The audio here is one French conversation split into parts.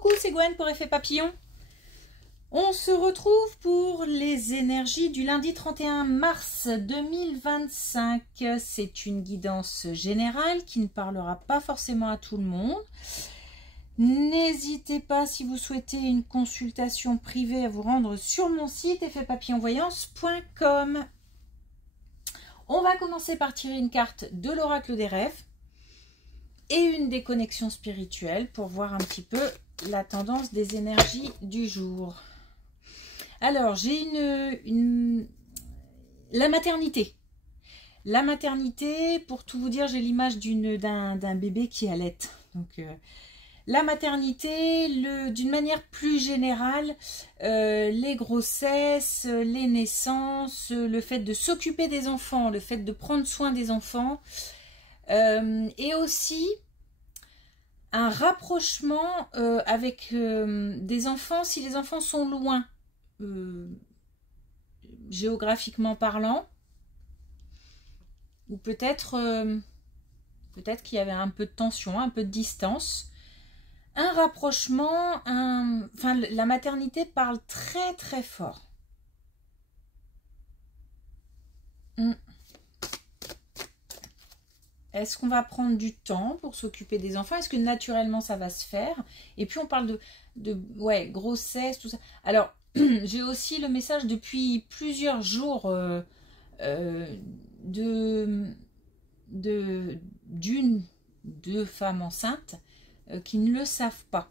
Coucou, c'est Gwen pour Effet Papillon. On se retrouve pour les énergies du lundi 31 mars 2025. C'est une guidance générale qui ne parlera pas forcément à tout le monde. N'hésitez pas, si vous souhaitez une consultation privée, à vous rendre sur mon site effetpapillonvoyance.com. On va commencer par tirer une carte de l'oracle des rêves et une des connexions spirituelles pour voir un petit peu la tendance des énergies du jour. Alors, j'ai la maternité. La maternité, pour tout vous dire, j'ai l'image d'un bébé qui allait. Donc, la maternité, d'une manière plus générale, les grossesses, les naissances, le fait de s'occuper des enfants, le fait de prendre soin des enfants, et aussi un rapprochement avec des enfants, si les enfants sont loin, géographiquement parlant, ou peut-être qu'il y avait un peu de tension, un peu de distance, un rapprochement, enfin la maternité parle très très fort. Est-ce qu'on va prendre du temps pour s'occuper des enfants? Est-ce que naturellement ça va se faire? Et puis on parle de grossesse, tout ça. Alors, j'ai aussi le message depuis plusieurs jours deux femmes enceintes qui ne le savent pas.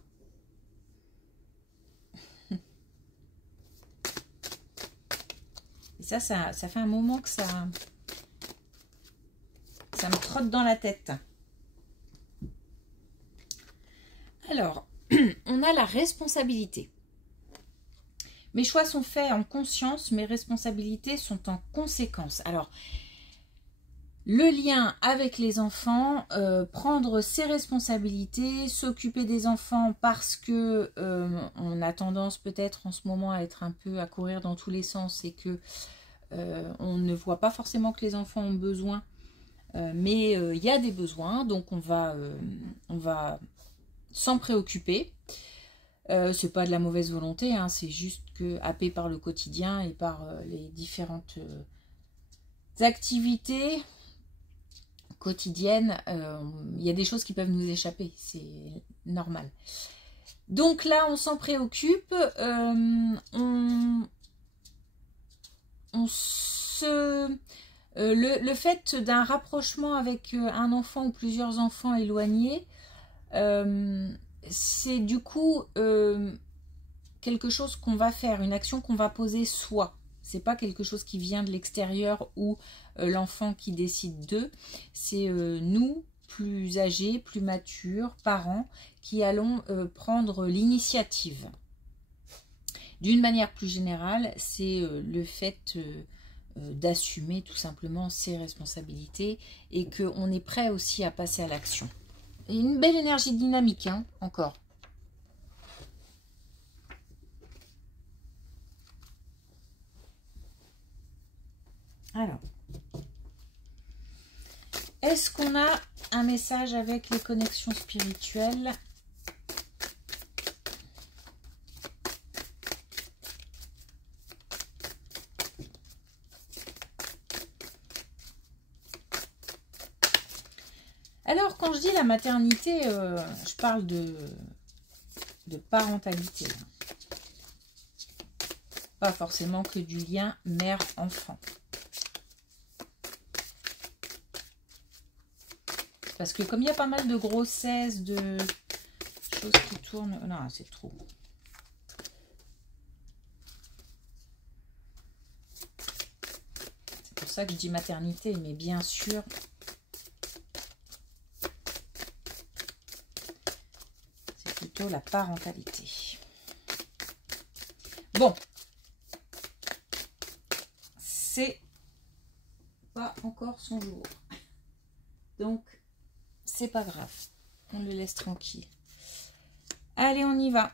Et ça fait un moment que ça me trotte dans la tête. Alors, on a la responsabilité. Mes choix sont faits en conscience, mes responsabilités sont en conséquence. Alors, le lien avec les enfants, prendre ses responsabilités, s'occuper des enfants parce que on a tendance peut-être en ce moment à être un peu à courir dans tous les sens et que on ne voit pas forcément que les enfants ont besoin. Mais il y a des besoins, donc on va s'en préoccuper. C'est pas de la mauvaise volonté, hein, c'est juste que happé par le quotidien et par les différentes activités quotidiennes, il y a des choses qui peuvent nous échapper, c'est normal. Donc là, on s'en préoccupe, le fait d'un rapprochement avec un enfant ou plusieurs enfants éloignés, c'est du coup quelque chose qu'on va faire, une action qu'on va poser soi. C'est pas quelque chose qui vient de l'extérieur ou l'enfant qui décide d'eux. C'est nous, plus âgés, plus matures, parents, qui allons prendre l'initiative. D'une manière plus générale, c'est le fait d'assumer tout simplement ses responsabilités et qu'on est prêt aussi à passer à l'action. Et une belle énergie dynamique, hein, encore. Alors, est-ce qu'on a un message avec les connexions spirituelles ? Alors, quand je dis la maternité, je parle de parentalité. Pas forcément que du lien mère-enfant. Parce que comme il y a pas mal de grossesses, de choses qui tournent... Non, c'est trop. C'est pour ça que je dis maternité, mais bien sûr... c'est plutôt la parentalité. Bon. C'est pas encore son jour. Donc... c'est pas grave, on le laisse tranquille. Allez, on y va.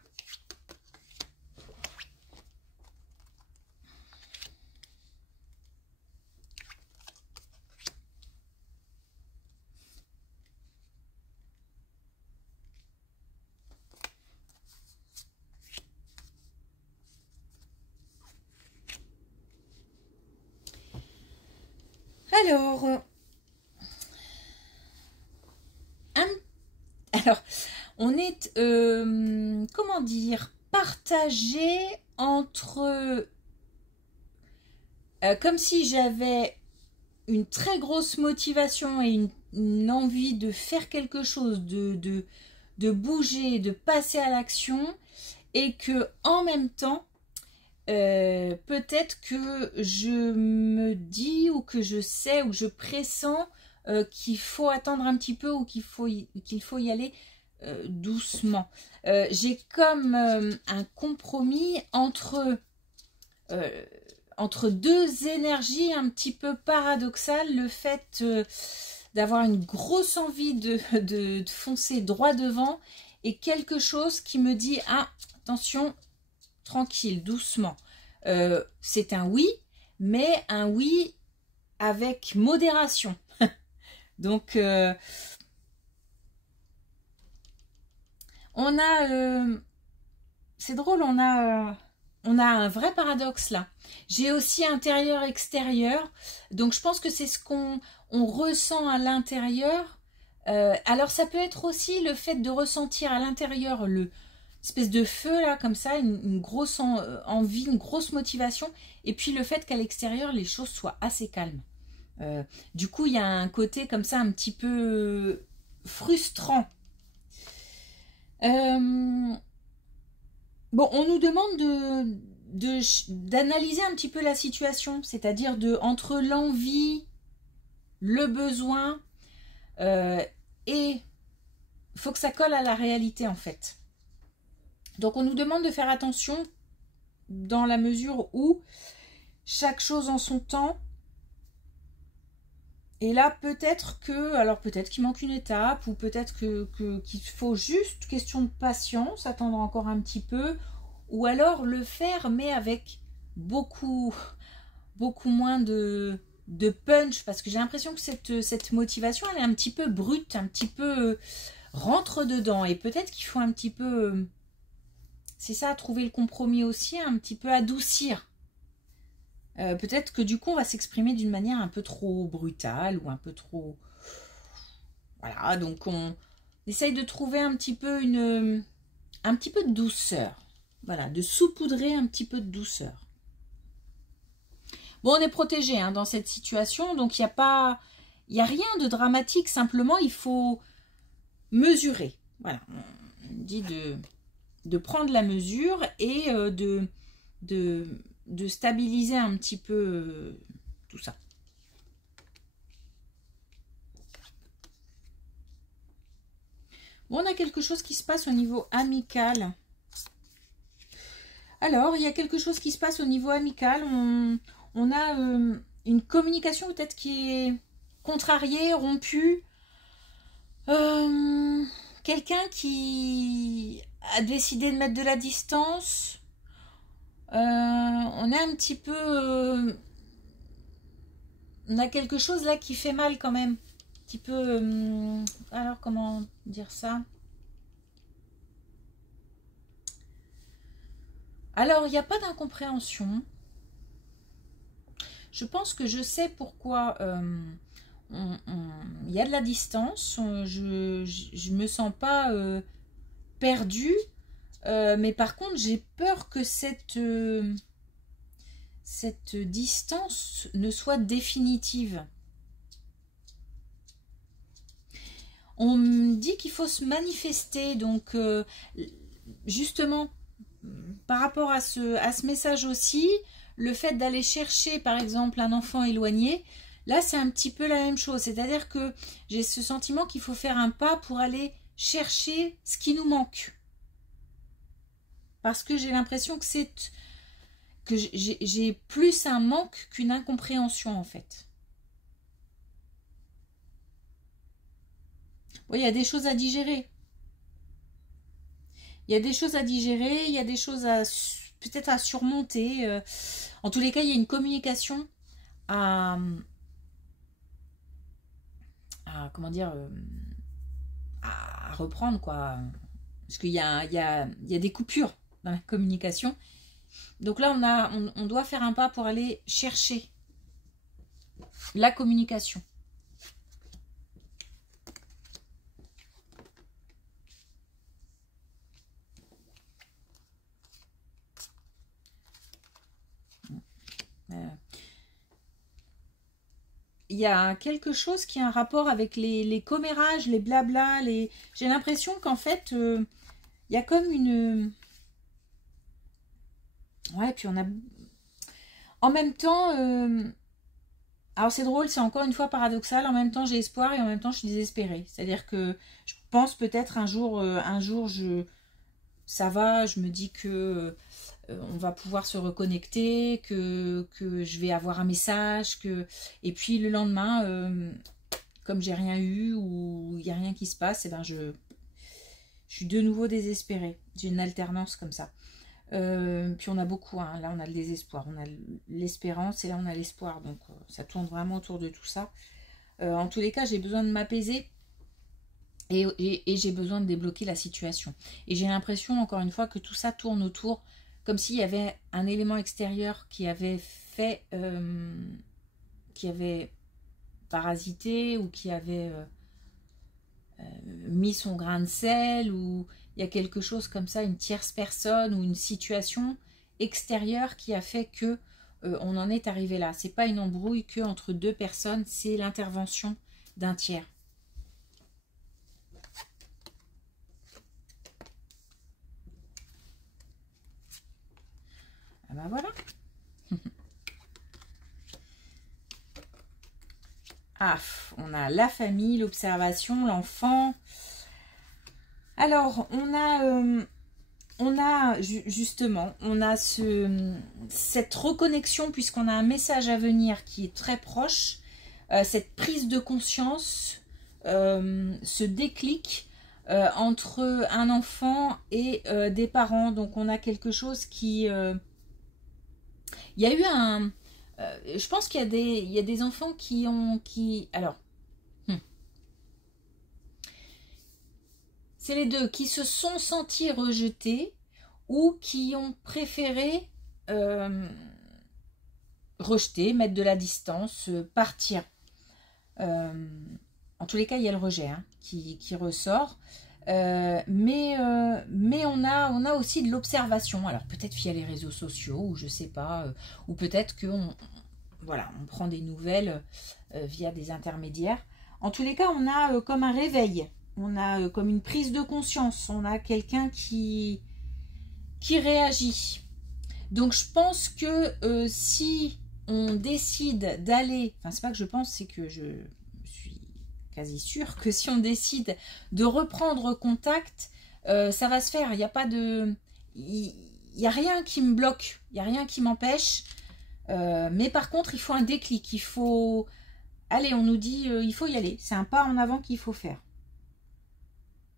Alors, alors on est, comment dire, partagé entre, comme si j'avais une très grosse motivation et une envie de faire quelque chose, de bouger, de passer à l'action, et que en même temps, peut-être que je me dis ou que je sais ou je pressens qu'il faut attendre un petit peu ou qu'il faut y aller doucement. J'ai comme un compromis entre deux énergies un petit peu paradoxales, le fait d'avoir une grosse envie de foncer droit devant et quelque chose qui me dit « Ah, attention, tranquille, doucement. » C'est un oui, mais un oui avec modération. Donc, on a... c'est drôle, on a un vrai paradoxe là. J'ai aussi intérieur-extérieur. Donc, je pense que c'est ce qu'on ressent à l'intérieur. Alors, ça peut être aussi le fait de ressentir à l'intérieur espèce de feu là, comme ça, une grosse envie, une grosse motivation. Et puis, le fait qu'à l'extérieur, les choses soient assez calmes. Du coup, il y a un côté comme ça un petit peu frustrant. Bon, on nous demande d'analyser un petit peu la situation, c'est-à-dire entre l'envie, le besoin, et il faut que ça colle à la réalité en fait. Donc on nous demande de faire attention dans la mesure où chaque chose en son temps. Et là, peut-être qu'il manque une étape, ou peut-être qu'il faut juste, question de patience, attendre encore un petit peu, ou alors le faire, mais avec beaucoup moins de punch, parce que j'ai l'impression que cette motivation, elle est un petit peu brute, un petit peu rentre dedans, et peut-être qu'il faut un petit peu, c'est ça, trouver le compromis aussi, un petit peu adoucir. Peut-être que du coup on va s'exprimer d'une manière un peu trop brutale ou un peu trop... Voilà, donc on essaye de trouver un petit peu de douceur. Voilà, de saupoudrer un petit peu de douceur. Bon, on est protégé hein, dans cette situation, donc il n'y a rien de dramatique, simplement il faut mesurer. Voilà, on dit de prendre la mesure et de stabiliser un petit peu tout ça. Bon, on a quelque chose qui se passe au niveau amical. Alors, il y a quelque chose qui se passe au niveau amical. On a une communication peut-être qui est contrariée, rompue. Quelqu'un qui a décidé de mettre de la distance. On est un petit peu... on a quelque chose là qui fait mal quand même. Un petit peu... alors, comment dire ça? Alors, il n'y a pas d'incompréhension. Je pense que je sais pourquoi il y a de la distance. Je me sens pas perdue. Mais par contre, j'ai peur que cette distance ne soit définitive. On me dit qu'il faut se manifester, donc justement, par rapport à ce message aussi, le fait d'aller chercher, par exemple, un enfant éloigné, là, c'est un petit peu la même chose. C'est-à-dire que j'ai ce sentiment qu'il faut faire un pas pour aller chercher ce qui nous manque. Parce que j'ai l'impression que j'ai plus un manque qu'une incompréhension, en fait. Bon, il y a des choses à digérer. Il y a des choses à digérer, il y a des choses peut-être à surmonter. En tous les cas, il y a une communication à comment dire, à reprendre, quoi. Parce qu'il y a des coupures dans la communication. Donc là, on doit faire un pas pour aller chercher la communication. Il y a quelque chose qui a un rapport avec les commérages, les blabla, j'ai l'impression qu'en fait, il y a comme une... Ouais, puis on a... En même temps, alors c'est drôle, c'est encore une fois paradoxal, en même temps j'ai espoir et en même temps je suis désespérée. C'est-à-dire que je pense peut-être un jour, ça va, je me dis que on va pouvoir se reconnecter, que je vais avoir un message, et puis le lendemain, comme j'ai rien eu ou il n'y a rien qui se passe, et ben je suis de nouveau désespérée. J'ai une alternance comme ça. Puis on a beaucoup, hein. Là on a le désespoir, on a l'espérance et là on a l'espoir, donc ça tourne vraiment autour de tout ça. En tous les cas, j'ai besoin de m'apaiser et j'ai besoin de débloquer la situation. Et j'ai l'impression, encore une fois, que tout ça tourne autour, comme s'il y avait un élément extérieur qui avait fait, qui avait parasité ou qui avait mis son grain de sel, ou il y a quelque chose comme ça, une tierce personne ou une situation extérieure qui a fait que on en est arrivé là. C'est pas une embrouille que entre deux personnes, c'est l'intervention d'un tiers. Ah ben voilà. Ah, on a la famille, l'observation, l'enfant. Alors, on a justement, on a cette reconnexion puisqu'on a un message à venir qui est très proche, cette prise de conscience, ce déclic entre un enfant et des parents. Donc, on a quelque chose qui... il y a eu un... je pense qu'il y a des enfants qui ont... alors, c'est les deux, qui se sont sentis rejetés ou qui ont préféré rejeter, mettre de la distance, partir. En tous les cas, il y a le rejet hein, qui ressort. Mais on a aussi de l'observation. Alors peut-être via les réseaux sociaux, ou je sais pas, ou peut-être qu'on voilà, on prend des nouvelles via des intermédiaires. En tous les cas, on a comme un réveil. On a comme une prise de conscience, on a quelqu'un qui réagit. Donc je pense que si on décide d'aller, enfin c'est pas que je pense, c'est que je suis quasi sûre que si on décide de reprendre contact, ça va se faire. Il n'y a pas de... Il n'y a rien qui me bloque, il n'y a rien qui m'empêche. Mais par contre, il faut un déclic, il faut... Allez, on nous dit, il faut y aller. C'est un pas en avant qu'il faut faire.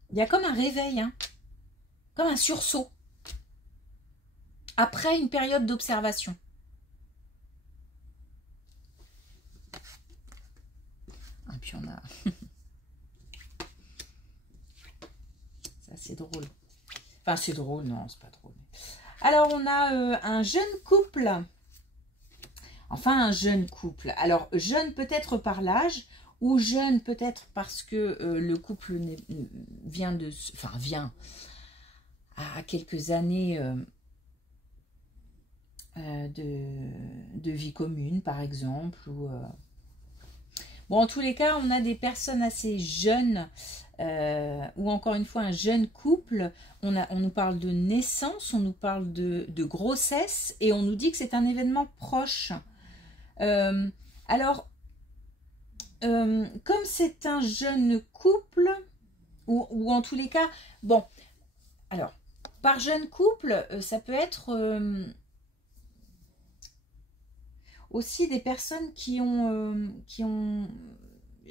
Il y a comme un réveil, hein, comme un sursaut, après une période d'observation. Et puis on a... ça c'est drôle. Enfin c'est drôle, non c'est pas drôle. Alors on a un jeune couple. Enfin un jeune couple. Alors jeune peut-être par l'âge, ou jeune peut-être parce que le couple vient de... Enfin vient à quelques années de vie commune par exemple. Ou, bon en tous les cas on a des personnes assez jeunes, ou encore une fois un jeune couple. On nous parle de naissance, on nous parle de grossesse, et on nous dit que c'est un événement proche. Alors, comme c'est un jeune couple, ou en tous les cas, bon, alors, par jeune couple, ça peut être aussi des personnes qui ont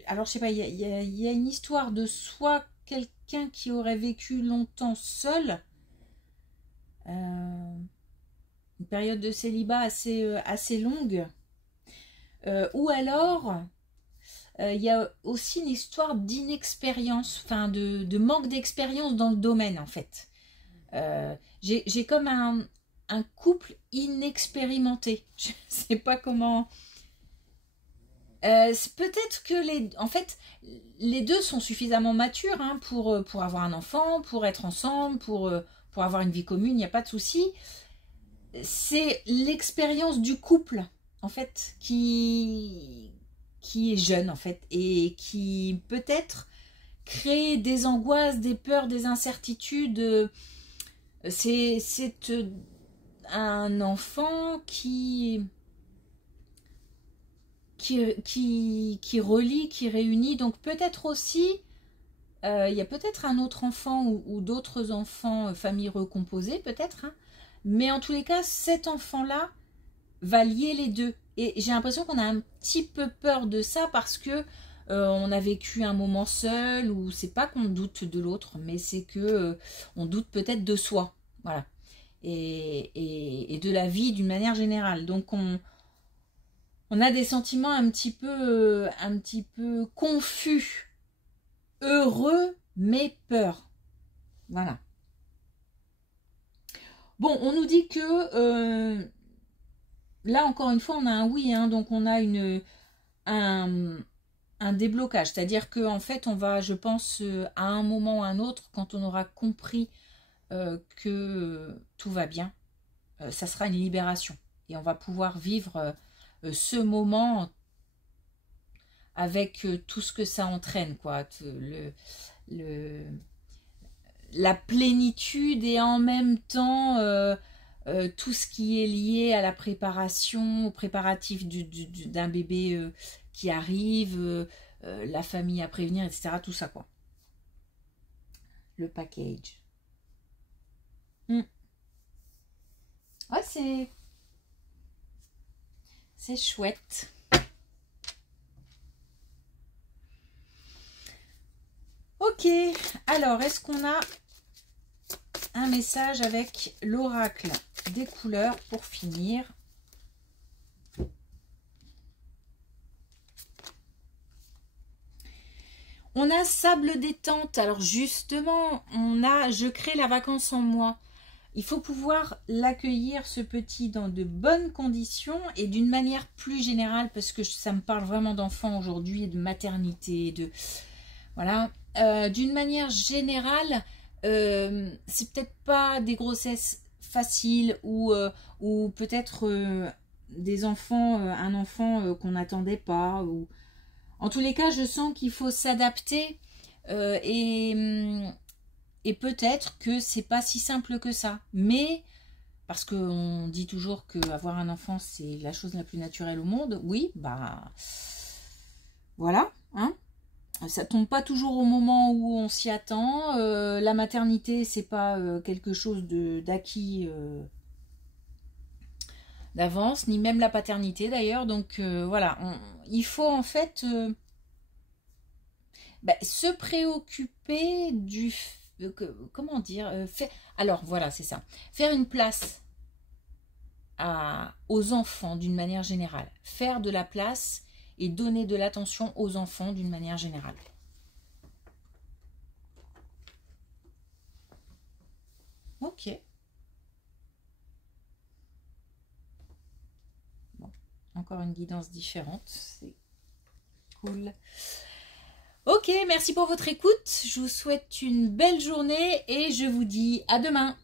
alors je sais pas, il y a une histoire de soit quelqu'un qui aurait vécu longtemps seul, une période de célibat assez longue, ou alors il y a aussi une histoire d'inexpérience, enfin de manque d'expérience dans le domaine en fait. J'ai comme un couple inexpérimenté. Je ne sais pas comment... Peut-être que en fait, les deux sont suffisamment matures hein, pour avoir un enfant, pour être ensemble, pour avoir une vie commune, il n'y a pas de souci. C'est l'expérience du couple, en fait, qui est jeune, en fait, et qui peut-être crée des angoisses, des peurs, des incertitudes. C'est un enfant qui relie, qui réunit. Donc peut-être aussi, il y a peut-être un autre enfant ou d'autres enfants, famille recomposée peut-être. Hein. Mais en tous les cas, cet enfant-là va lier les deux. Et j'ai l'impression qu'on a un petit peu peur de ça parce que on a vécu un moment seul, ou c'est pas qu'on doute de l'autre, mais c'est que on doute peut-être de soi. Voilà. Et de la vie d'une manière générale. Donc on a des sentiments un petit peu confus, heureux, mais peur. Voilà. Bon, on nous dit que là, encore une fois, on a un oui, hein, donc on a un déblocage. C'est-à-dire qu'en fait, on va, je pense, à un moment ou à un autre, quand on aura compris que tout va bien, ça sera une libération. Et on va pouvoir vivre ce moment avec tout ce que ça entraîne, quoi. La plénitude et en même temps tout ce qui est lié à la préparation, au préparatif d'un bébé qui arrive, la famille à prévenir, etc. Tout ça, quoi. Le package. Ouais, c'est chouette. Ok, alors est-ce qu'on a un message avec l'oracle des couleurs pour finir? On a sable détente. Alors justement, on a je crée la vacance en moi. Il faut pouvoir l'accueillir, ce petit, dans de bonnes conditions et d'une manière plus générale, parce que ça me parle vraiment d'enfants aujourd'hui, de maternité, de voilà. D'une manière générale, c'est peut-être pas des grossesses faciles ou peut-être des enfants, un enfant qu'on n'attendait pas. Ou... En tous les cas, je sens qu'il faut s'adapter et peut-être que c'est pas si simple que ça. Mais, parce qu'on dit toujours qu'avoir un enfant, c'est la chose la plus naturelle au monde. Oui, bah voilà, hein. Ça tombe pas toujours au moment où on s'y attend. La maternité, c'est pas quelque chose d'acquis d'avance, ni même la paternité d'ailleurs. Donc voilà, il faut en fait se préoccuper du... comment dire alors voilà, c'est ça. Faire une place aux enfants d'une manière générale. Faire de la place et donner de l'attention aux enfants d'une manière générale. Ok. Bon, encore une guidance différente, c'est cool. Ok, merci pour votre écoute. Je vous souhaite une belle journée et je vous dis à demain.